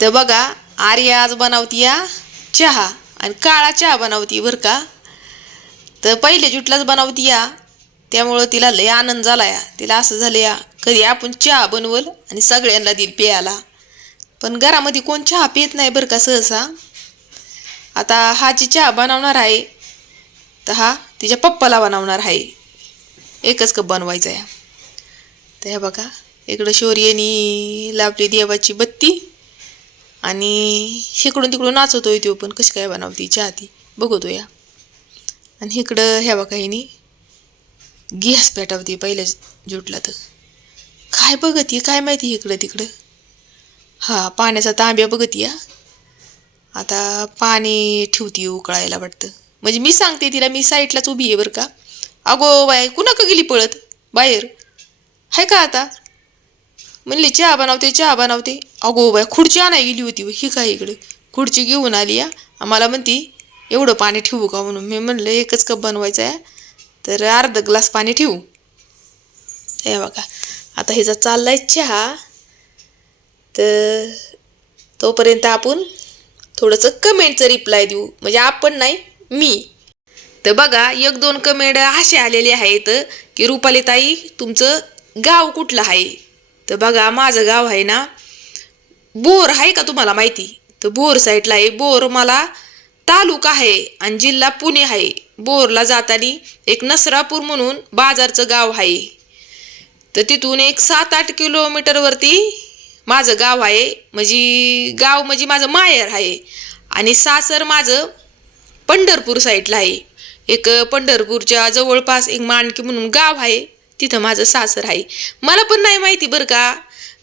तर बघा आर्या आज बनवती या चहा आणि काळा चहा बनवती बरं का. तर पहिले जुटलाच बनवती या, त्यामुळं तिला लय आनंद झाला या. तिला असं झालं या कधी आपण चहा बनवल आणि सगळ्यांना देईल प्यायला. पण घरामध्ये कोण चहा पित नाही बरं का सहसा. आता हा जी चहा बनवणार आहे तर हा तिच्या पप्पाला बनवणार आहे. एकच कप बनवायचा आहे. तर हे बघा इकडं शौर्यनी लावली देवाची बत्ती आणि इकडून तिकडून नाचवतोय तो, पण कशी काय बनवती चहा ती बघतो या. आणि इकडं ह्या बघा हिनी गॅस पेटवती पहिल्या जुटला. तर काय बघती काय माहिती इकडं तिकडं. हा पाण्याचा तांब्या बघती या. आता पाणी ठेवती उकळायला वाटतं. म्हणजे मी सांगते तिला, मी साईडलाच उभी आहे बरं का. अगो बाय कुणा का गेली पळत बाहेर हाय का. आता म्हणली चहा बनवते चहा बनवते. अगो बाय खुर्ची आणाय गेली होती ही काय इकडे खुर्ची घेऊन आली या. आम्हाला म्हणती एवढं पाणी ठेवू का म्हणून. मी म्हणलं एकच कप बनवायचा आहे तर अर्धा ग्लास पाणी ठेवू. हे बघा आता हिचा चाललाय चहा. तर तोपर्यंत आपण थोडंसं कमेंटचं रिप्लाय देऊ. म्हणजे आपण नाही मी. तर बघा एक दोन कमेंट असे आलेले आहेत की रुपाली ताई तुमचं गाव कुठलं आहे. तर बघा माझं गाव आहे ना बोर आहे का तुम्हाला माहिती. तर बोर साईडला आहे. बोर मला तालुका आहे आणि जिल्हा पुणे आहे. बोरला जाताना एक नसरापूर म्हणून बाजारचं गाव आहे. तर तिथून एक 7-8 किलोमीटरवरती माझं गाव आहे. म्हणजे गाव म्हणजे माझं माहेर आहे. आणि सासर माझं पंढरपूर साईडला आहे. एक पंढरपूरच्या जवळपास एक माणकी म्हणून गाव आहे, तिथं माझं सासर आहे. मला पण नाही माहिती बरं का,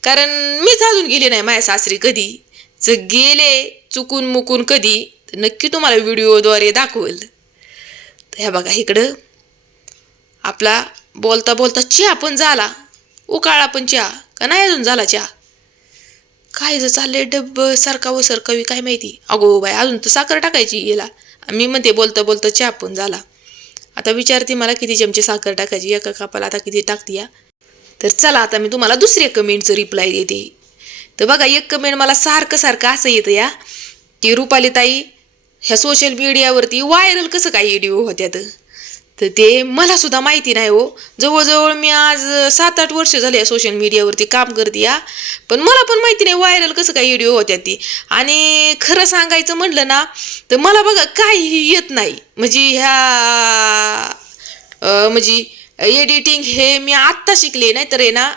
कारण मीच अजून गेले नाही माझ्या सासरी कधी. जर गेले चुकून मुकून कधी तर नक्की तुम्हाला व्हिडिओद्वारे दाखवेल. तर ह्या बघा इकडं आपला बोलता बोलता चहा पण झाला. उकाळा पण चहा का नाही अजून झाला चहा. काय जर चाललंय डब्ब सरकावं सरकावी काय माहिती. अगो बाय अजून तर साखर टाकायची गेला. मी म्हणते बोलता बोलता चहा पण झाला. आता विचारते मला किती चमचे साखर टाकायची एका कपाला, आता किती टाकते या. तर चला आता मी तुम्हाला दुसऱ्या कमेंटचं रिप्लाय देते. तर बघा एक कमेंट मला सारखं सारखं असं येतं या की रुपाली ताई ह्या सोशल मीडियावरती व्हायरल कसं काय व्हिडिओ होत्यात. तर ते मला सुद्धा माहिती नाही हो. जवळजवळ मी आज 7-8 वर्ष झाले या सोशल मीडियावरती काम करते या. पण मला पण माहिती नाही व्हायरल कसं काय व्हिडिओ होत्या ती. आणि खरं सांगायचं म्हटलं ना तर मला बघा काहीही येत नाही. म्हणजे म्हणजे एडिटिंग हे मी आत्ता शिकले. नाही तर आहे ना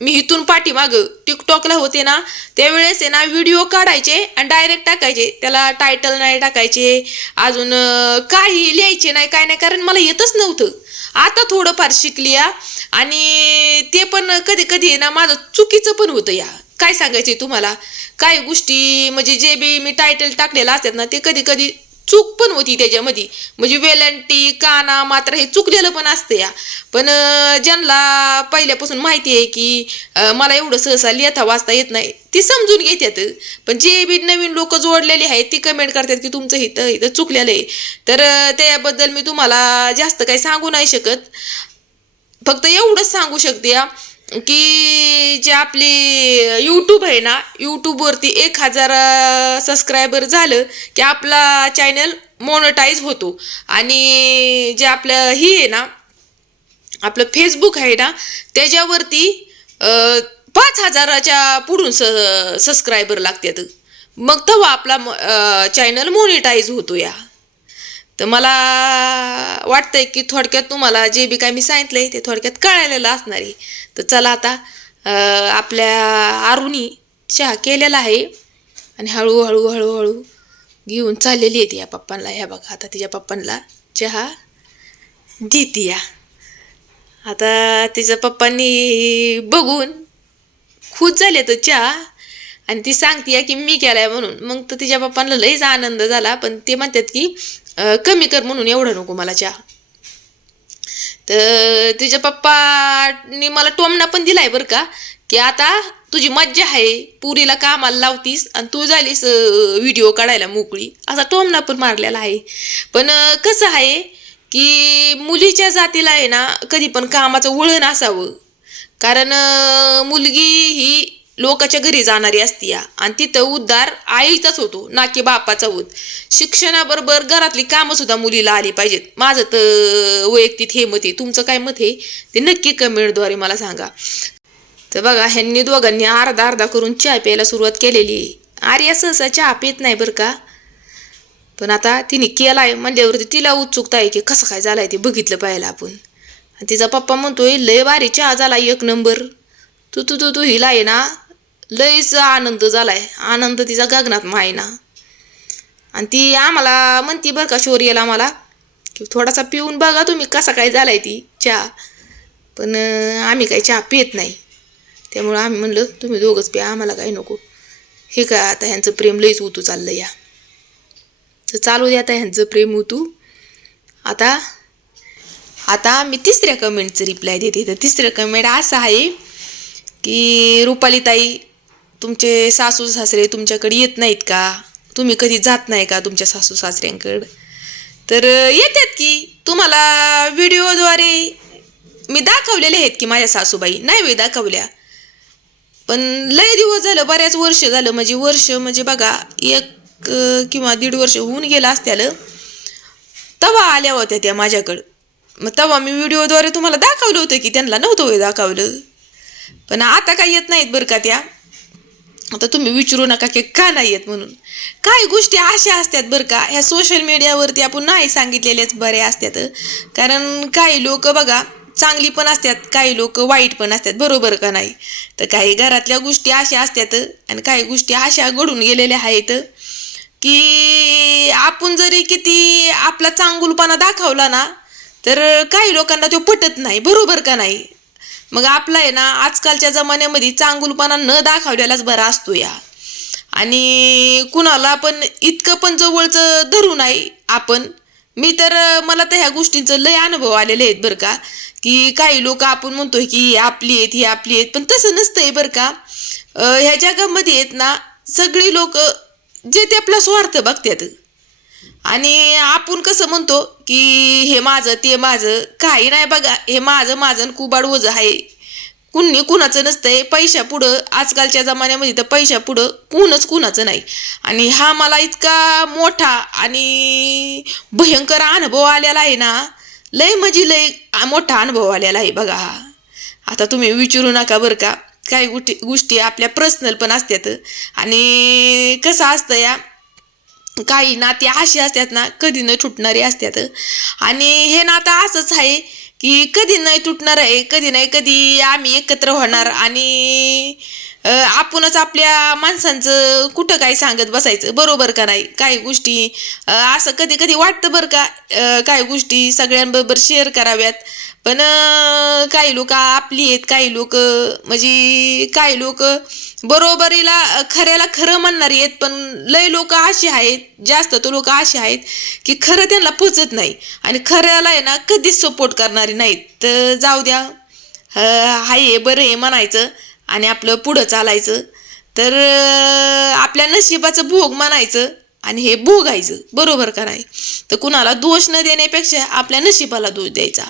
मी इथून पाठीमागं टिकटॉकला होते ना त्यावेळेस आहे ना व्हिडिओ काढायचे आणि डायरेक्ट टाकायचे. त्याला टायटल नाही टाकायचे, अजून काही लिहायचे नाही काय नाही, कारण मला येतच नव्हतं. आता थोडंफार शिकली या. आणि ते पण कधी कधी ना माझं चुकीचं पण होतं या. काय सांगायचे तुम्हाला, काही गोष्टी म्हणजे जे बी मी टायटल टाकलेलं असतात ना ते कधी कधी चूक पण होती त्याच्यामध्ये. म्हणजे वेलांटी काना मात्र हे चुकलेलं पण असतं या. पण ज्यांना पहिल्यापासून माहिती आहे की मला एवढं सहसा लिहिता वाचता येत नाही ती समजून घेतात. पण जे बी नवीन लोक जोडलेले आहेत ती कमेंट करतात की तुमचं इथं चुकलेलं आहे. तर त्याबद्दल मी तुम्हाला जास्त काही सांगू नाही शकत. फक्त एवढंच सांगू शकते की जे आपली यूट्यूब आहे ना यूट्यूबवरती 1000 सबस्क्रायबर झालं की आपला चॅनल मोनेटाईज होतो. आणि जे आपलं ही आहे ना आपलं फेसबुक आहे ना त्याच्यावरती 5000च्या पुढून सबस्क्रायबर लागतात. मग तेव्हा आपला चॅनल मोनेटाईज होतो या. तर मला वाटतंय की थोडक्यात तुम्हाला जे बी काय मी सांगितलंय ते थोडक्यात कळालेलं असणार आहे. तर चला आता आपल्या आरुनी चहा केलेला आहे आणि हळूहळू हळूहळू घेऊन चाललेली आहे ती या पप्पांना. ह्या बघा आता तिच्या पप्पांना चहा देते या. आता तिच्या पप्पांनी बघून खुश झाले तर चहा आणि ती सांगते की मी केलाय म्हणून. मग तर तिच्या पप्पांना लईच आनंद झाला. पण ते म्हणतात की कमी कर म्हणून एवढं नको मला चहा. तर तिच्या पप्पानी मला टोमणा पण दिलाय बरं का की आता तुझी मज्जा आहे, पुरीला कामाला लावतीस आणि तू झालीस व्हिडिओ काढायला मोकळी, असा टोमणा पण मारलेला आहे. पण कसं आहे की मुलीच्या जातीला आहे ना कधी पण कामाचं वळण असावं. कारण मुलगी ही लोकाच्या घरी जाणारी असती या, आणि तिथं उद्धार आईचाच होतो ना की बापाचा होत. शिक्षणाबरोबर घरातली कामं सुद्धा मुलीला आली पाहिजेत. माझं तर वैयक्तिक हे मत आहे. तुमचं काय मत आहे ते नक्की कमेंटद्वारे मला सांगा. तर बघा, ह्यांनी दोघांनी अर्धा अर्धा करून चहा प्यायला सुरुवात केलेली आहे. आर्या सहसा चहा पित नाही बरं का, पण आता तिने केलाय म्हणल्यावरती तिला उत्सुकता आहे की कसं काय झालाय ते बघितलं पाहिजे आपण. आणि तिचा पप्पा म्हणतोय लय भारी चहा झाला, 1 नंबर. तू तू तू तू हिला आहे ना लयच आनंद झालाय, आनंद तिचा गगनात मायना. आणि ती आम्हाला म्हणती बरं का, शौर्याला मला, की थोडासा पिऊन बघा तुम्ही कसा काय झालाय ती चहा. पण आम्ही काही चहा पित नाही, त्यामुळं आम्ही म्हणलं तुम्ही दोघंच प्या, आम्हाला काही नको. हे काय आता ह्यांचं प्रेम लईच उतू चाललं या. तर चालू दे आता ह्यांचं प्रेम उतू. आता मी तिसऱ्या कमेंटचं रिप्लाय देते. तर तिसरं कमेंट असं आहे की रुपालीताई, तुमचे सासू सासरे तुमच्याकडे येत नाहीत का? तुम्ही कधी जात नाही का तुमच्या सासू सासऱ्यांकडं? तर येतात की, तुम्हाला व्हिडिओद्वारे मी दाखवलेले आहेत की माझ्या सासूबाई. नाही वेळ दाखवल्या, पण लय दिवस झालं, बऱ्याच वर्ष झालं. म्हणजे बघा 1 किंवा 1.5 वर्ष होऊन गेलं असत्याल तेव्हा आल्या होत्या त्या माझ्याकडं. मग तेव्हा मी व्हिडिओद्वारे तुम्हाला दाखवलं होतं की, त्यांना नव्हतं वेळ दाखवलं. पण आता काय येत नाहीत बरं का त्या. आता तुम्ही विचारू नका की का नाही येत म्हणून. काही गोष्टी अशा असतात बरं का, ह्या सोशल मीडियावरती आपण नाही सांगितलेल्याच बऱ्या असतात. कारण काही लोक बघा चांगली पण असतात, काही लोक वाईट पण असतात, बरोबर का नाही? तर काही घरातल्या गोष्टी अशा असतात आणि काही गोष्टी अशा घडून गेलेल्या आहेत की आपण जरी किती आपला चांगुलपणा दाखवला ना, तर काही लोकांना तो पटत नाही, बरोबर का नाही? मग आपला आहे ना आजकालच्या जमान्यामध्ये चांगुलपणा न दाखवलेलाच बरा असतो या. आणि कुणाला पण इतकं पण जवळचं धरू नाही आपण. मला तर ह्या गोष्टींचं लय अनुभव आलेले आहेत बरं का, की काही लोक आपण म्हणतोय की ही आपली आहेत, पण तसं नसतंय बरं का. ह्या जगामध्ये आहेत ना सगळी लोक जे ते आपला स्वार्थ बघतात. आणि आपण कसं म्हणतो की हे माझं ते माझं, काही नाही बघा, हे माझं कुबाड ओझं आहे. कुणाचं नसतंय. पैशा पुढं आजकालच्या जमान्यामध्ये तर पैशा पुढं कुणाचं नाही. आणि हा मला इतका मोठा आणि भयंकर अनुभव आलेला आहे ना, लय मोठा अनुभव आलेला आहे बघा. आता तुम्ही विचारू नका बरं का, काही गोष्टी आपल्या पर्सनल पण असतात. आणि कसं असतं या, काही नाती अशी असतात ना कधी न तुटणारी असतात. आणि हे नातं असंच आहे की कधी नाही तुटणार आहे, कधी नाही कधी आम्ही एकत्र होणार. आणि आपणच आपल्या माणसांचं कुठं काही सांगत बसायचं, बरोबर का नाही? काही गोष्टी असं कधी कधी वाटतं बरं का, काही गोष्टी सगळ्यांबरोबर शेअर कराव्यात. पण काही लोक आपली आहेत, काही लोक बरोबरीला खऱ्याला खरं म्हणणारी आहेत. पण लय लोक अशी आहेत, जास्त तो लोक असे आहेत की खरं त्यांना पोचत नाही आणि खऱ्याला आहे ना कधीच सपोर्ट करणारी नाहीत. तर जाऊ द्या, हाय बरं हे म्हणायचं आणि आपलं पुढं चालायचं. तर आपल्या नशिबाचं भोग म्हणायचं आणि हे भोगायचं, बरोबर का नाही? तर कुणाला दोष न देण्यापेक्षा आपल्या नशिबाला दोष द्यायचा,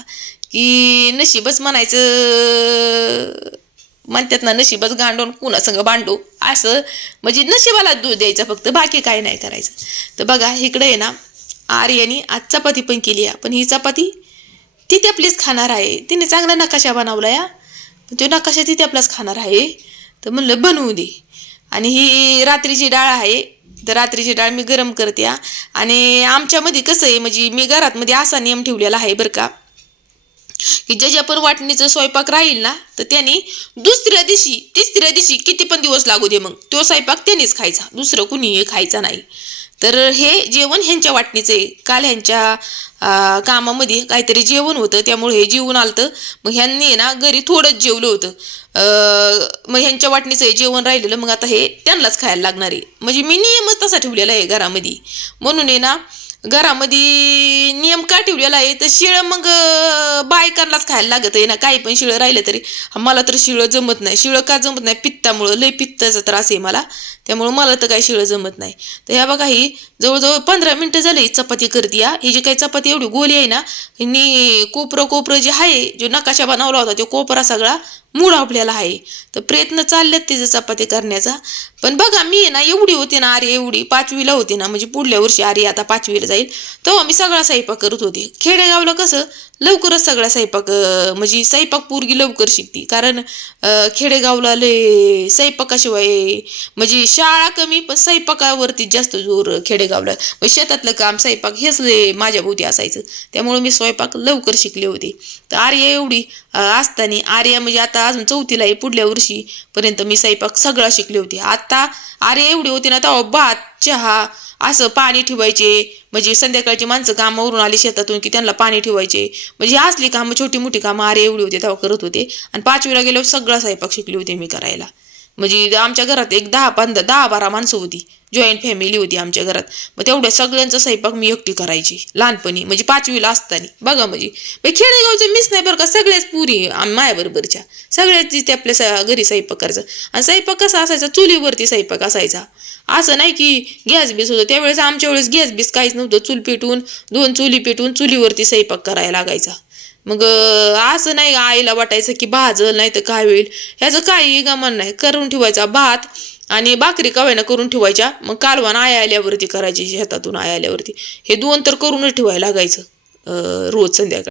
की नशीबच म्हणायचं. म्हणतात ना नशीबच गांडून कुणा संग भांडू, असं म्हणजे नशिबाला दोष द्यायचा फक्त, बाकी काय नाही करायचं. तर बघा इकडे आहे ना आर्यानी आज चपाती पण केली आहे. पण ही चपाती ती आपलीच खाणार आहे. तिने चांगला नकाशा बनवला या, पण तो नकाशा ती आपलाच खाणार आहे. तर म्हणलं बनवू दे. आणि ही रात्रीची डाळ आहे, तर रात्रीची डाळ मी गरम करते. आणि आमच्यामध्ये कसं आहे, म्हणजे मी घरातमध्ये असा नियम ठेवलेला आहे बरं का, की ज्याच्या पण वाटणीचा स्वयंपाक राहील ना, तर त्यांनी दुसऱ्या दिवशी तिसऱ्या दिवशी किती पण दिवस लागू दे, मग तो स्वयंपाक त्यांनीच खायचा, दुसरं कुणीही खायचा नाही. तर हे जेवण ह्यांच्या वाटणीचं आहे. काल ह्यांच्या कामामध्ये काहीतरी जेवण होतं, त्यामुळे हे जेवण आलतं. मग ह्यांनी ना घरी थोडंच जेवलं होतं. मग ह्यांच्या वाटणीचं हे जेवण राहिलेलं, मग आता हे त्यांनाच खायला लागणार आहे. म्हणजे मी नियमच तसा ठेवलेला आहे घरामध्ये. म्हणून आहे ना घरामध्ये नियम का ठेवलेला आहे, तर शिळं मग बायकांनाच खायला लागत आहे ना. काही पण शिळं राहिलं तरी, मला तर शिळं जमत नाही. शिळं का जमत नाही? पित्तामुळं, लय पित्ताचा त्रास आहे मला, त्यामुळं मला तर काही शिळं जमत नाही. तर ह्या बघा ही जवळजवळ 15 मिनटं झाली चपाती करते या. ही जी काही चपाती एवढी गोली आहे ना, हिनी कोपरं जे आहे, जो नकाशा बनवला होता तो कोपरा सगळा मूड आपल्याला आहे. तर प्रयत्न चाललेत तिचं चपाती करण्याचा. पण बघा मी ना एवढी होती ना, आर्या एवढी 5वीला होती ना, म्हणजे पुढल्या वर्षी आर्या आता 5वीला जाईल, तेव्हा मी सगळा स्वयंपाक करत होते. खेडेगावला कसं लवकरच सगळा स्वयंपाक म्हणजे स्वयंपाक पोरगी लवकर शिकती. कारण खेडेगावला लय स्वयंपाकाशिवाय म्हणजे शाळा कमी पण स्वयंपाकावरती जास्त जोर खेडेगावला. शेतातलं काम स्वयंपाक हेच लय माझ्या भोवती असायचं. त्यामुळे मी स्वयंपाक लवकर शिकले होते. तर आर्या एवढी असताना, आर्या म्हणजे आता अजून 4थीला आहे, पुढल्या वर्षी पर्यंत मी स्वयंपाक सगळा शिकले होते. आता आर्या एवढी होती ना तेव्हा भात चहा असं पाणी ठेवायचे. म्हणजे संध्याकाळची माणसं कामावरून आली शेतातून की त्यांना पाणी ठेवायचे. म्हणजे असली कामं छोटी मोठी कामं आर्या एवढी होते तेव्हा करत होते. आणि 5वीला गेल्यावर सगळा स्वयंपाक शिकले होते मी करायला. म्हणजे आमच्या घरात एक 10-12 माणसं होती. जॉईंट फॅमिली होती आमच्या घरात. मग तेवढ्या सगळ्यांचा स्वयंपाक मी एकटी करायची लहानपणी, म्हणजे 5वीला असताना. बघा म्हणजे खेडेगावचं मिस नाही बरं का, सगळ्याच पुरी माझ्याबरोबरच्या सगळ्याच ते आपल्या घरी स्वयंपाक करायचं. आणि स्वयंपाक कसा असायचा, चुलीवरती स्वयंपाक असायचा. असं नाही की गॅस बीस होतं. त्यावेळेस आमच्या वेळेस गॅस बीस काहीच नव्हतं. चूल पेटून 2 चुली पेटून चुलीवरती स्वयंपाक करायला लागायचा. मग असं नाही आईला वाटायचं की भाजल नाही तर काय होईल, ह्याचं काही गमन नाही. करून ठेवायचा भात आणि भाकरी कवायना करून ठेवायच्या. मग कालवण आल्यावरती करायची, शेतातून आल्यावरती हे 2 तर करूनच ठेवायला लागायचं रोज संध्याकाळी.